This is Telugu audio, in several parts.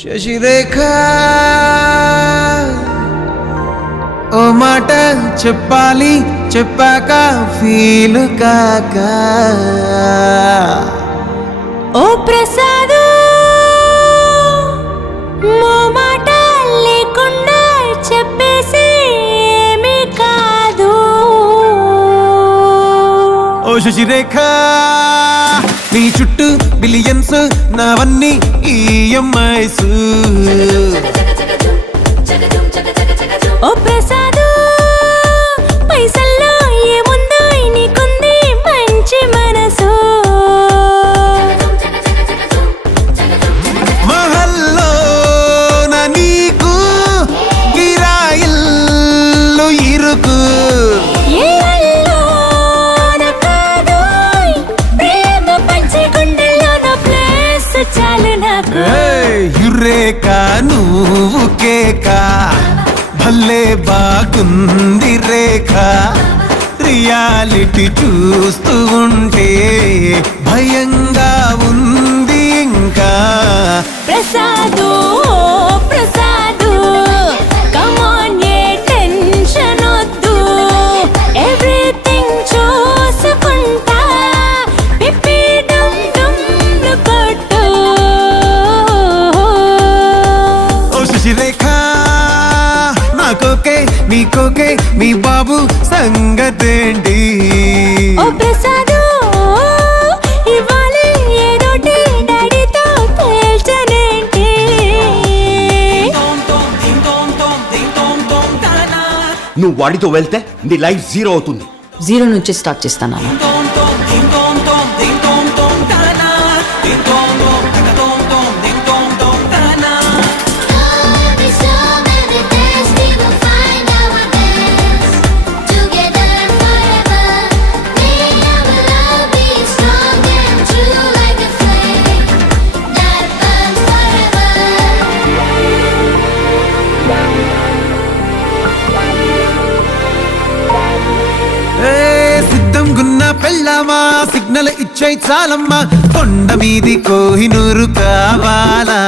శశిరేఖ ఓ మాట చెప్పాలి చెప్పాక ఫీలు కాక ఓ ప్రసాదు మో మాట లేకుండా చెప్పేసి ఏమీ కాదు. ఓ శశిరేఖ నీ చుట్టూ బిలియన్స్ నావన్నీ ఈఎంఐస్. ఓ ప్రసాదు పైసల్లో ఏముందో నీకుంది మంచి మనసు. మహల్లో నా నీకు గిరాయిల్లు ఇరుకు. ఏ అల్లోన కాదోయ్, ప్రేమ పంచే గుండెల్లోన ప్లేస్ చాలు నాకు. యురేక నువ్వు కేక భలే బాగుంది రేఖ. రియాలిటీ చూస్తూ ఉంటే భయంగా ఉంది ఇంకా. ప్రసాదు ప్రసాదు కమాన్ ఏ టెన్షన్ వద్దు, ఎవ్రీథింగ్ చూసుకుంటా పిప్పి డమ్ డమ్ కొట్టు. ఓ శశిరేఖ నాకోకే నీకోకే మీ బాబు సంగతేంటి? ఓ ప్రసాదు ఇవ్వాలి ఏదోటి డాడీతో తేల్చనేంటి. నువ్వు వాడితో వెళ్తే నీ లైఫ్ జీరో అవుతుంది. జీరో నుంచి స్టార్ట్ చేస్తాను నాన్న. సిద్ధం గున్న పెళ్ళామా సిగ్నల్ ఇచ్చాయి చాలమ్మా. కొండ మీది కోహినూరు కావాలా,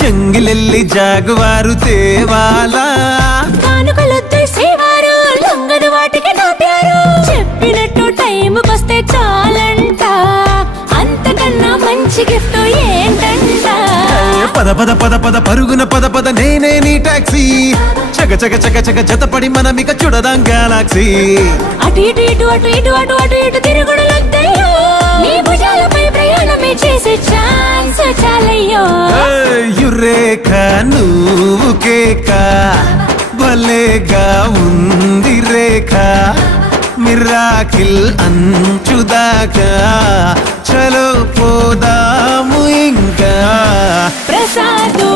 జంగిలెల్లి జాగువారు తేవాలా. కానుకలొద్దు సేవారు లొంగదు వాటికి నా ప్యారు, చెప్పినట్టు టైంకొస్తే చాలంట, అంతకన్నా మంచి గిఫ్ట్ ఏంటంట. పద పద పద పద పరుగున పద పద నేనే నీ టాక్సీ. చక చక చక చక జతపడి మనమిక చూడదాం గెలాక్సీ. అటు ఇటు ఇటు అటు ఇటు అటు అటు ఇటు తిరుగుడులొద్దయ్యో, నీ భుజాలపై ప్రయాణమే చేసే ఛాన్స్ చాలయ్యో. యురేఖ నువ్వు కేక భలేగా ఉంది రేఖ. మిరాకిల్ అంచుదాకా చలో పోదాము ఇంకా. ప్రసాదు